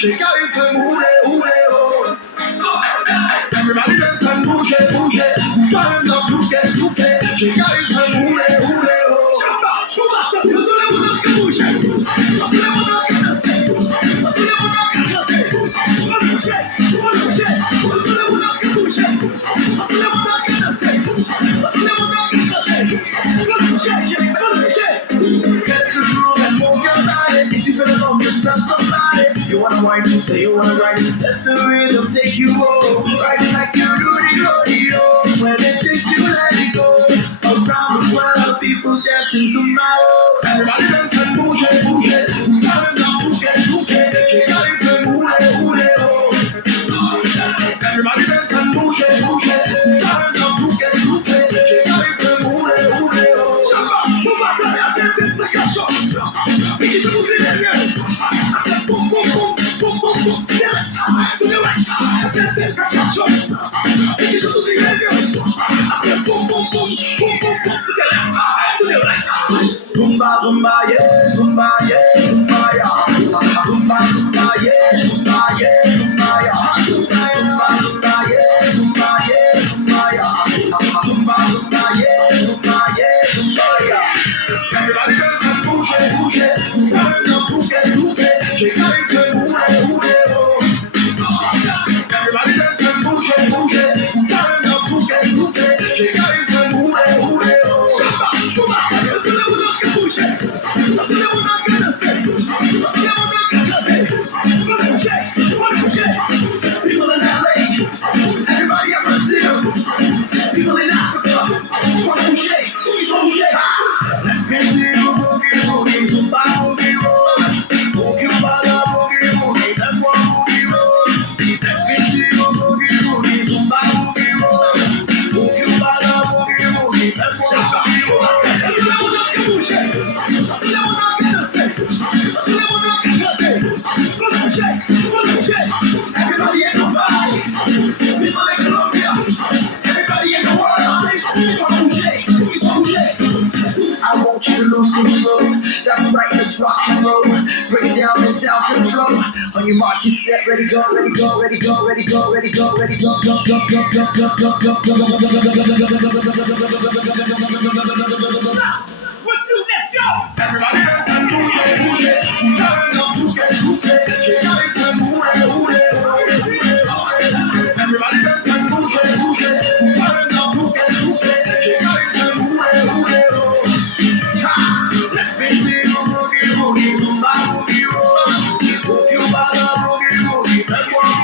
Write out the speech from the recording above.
shake out it and move it, oh. Everybody dance and push it, push it. Turn the fruit, shake out it and move it, oh. Get to the room and move your body. If you feel alone, just love somebody. You wanna whine, say you wanna ride. Let the rhythm take you home. Ride it like you do the rodeo. When it takes you, let it go. Around the world, people dancing Zumba. Everybody dance and push it, push it. Turn the foot, shake out it and move it, oh. Everybody dance and push it, push it. Turn the foot, shake out it and move it, oh. Make you move it in here. I said boom, boom, boom, boom, boom, boom. To the left, to the right. I said step, step, step. Make you move it in here. I said boom, boom, boom, boom, boom, boom. To the left, to the right. Zumba, zumba, yeah, zumba, yeah, zumba, yeah. Zumba, zumba, yeah, zumba, yeah, zumba, yeah. Zumba, zumba, yeah, zumba, yeah, zumba, yeah. Zumba, zumba, yeah, zumba, yeah, zumba, yeah. Everybody dance and push it, push it. Turn the fruit, shake out it and move it, oh. Everybody dance and push it, push it. Turn the fruit, shake out it and move it, oh. People in LA, everybody in Brazil, people in Africa, wanna shake, so shake. Let me see you boogie, boogie, zumba, boogie, roll. Boogie, bala, boogie, boogie, that one boogie, roll. Let me see you boogie, boogie, zumba, boogie, roll. Boogie, bala, boogie, boogie, that one boogie, roll. Everybody in Dubai, people in Colombia, everybody in the world, wanna shake, I want you to lose control. That's right, let's rock and roll. Break it down and down to the flow. On your mark, you set, ready, go, ready, go, ready, go, ready, go, ready, go, ready, go, go, go, go, go, go, go, go, go, go, Let's go! Everybody dance and push it, push it. Turn the foot, shake out it and move it, everybody dance and push it, push it. Turn the foot, shake out it and move it, Let me see you boogie, boogie, zumba, boogie, roll. Boogie, bala, boogie, boogie, that one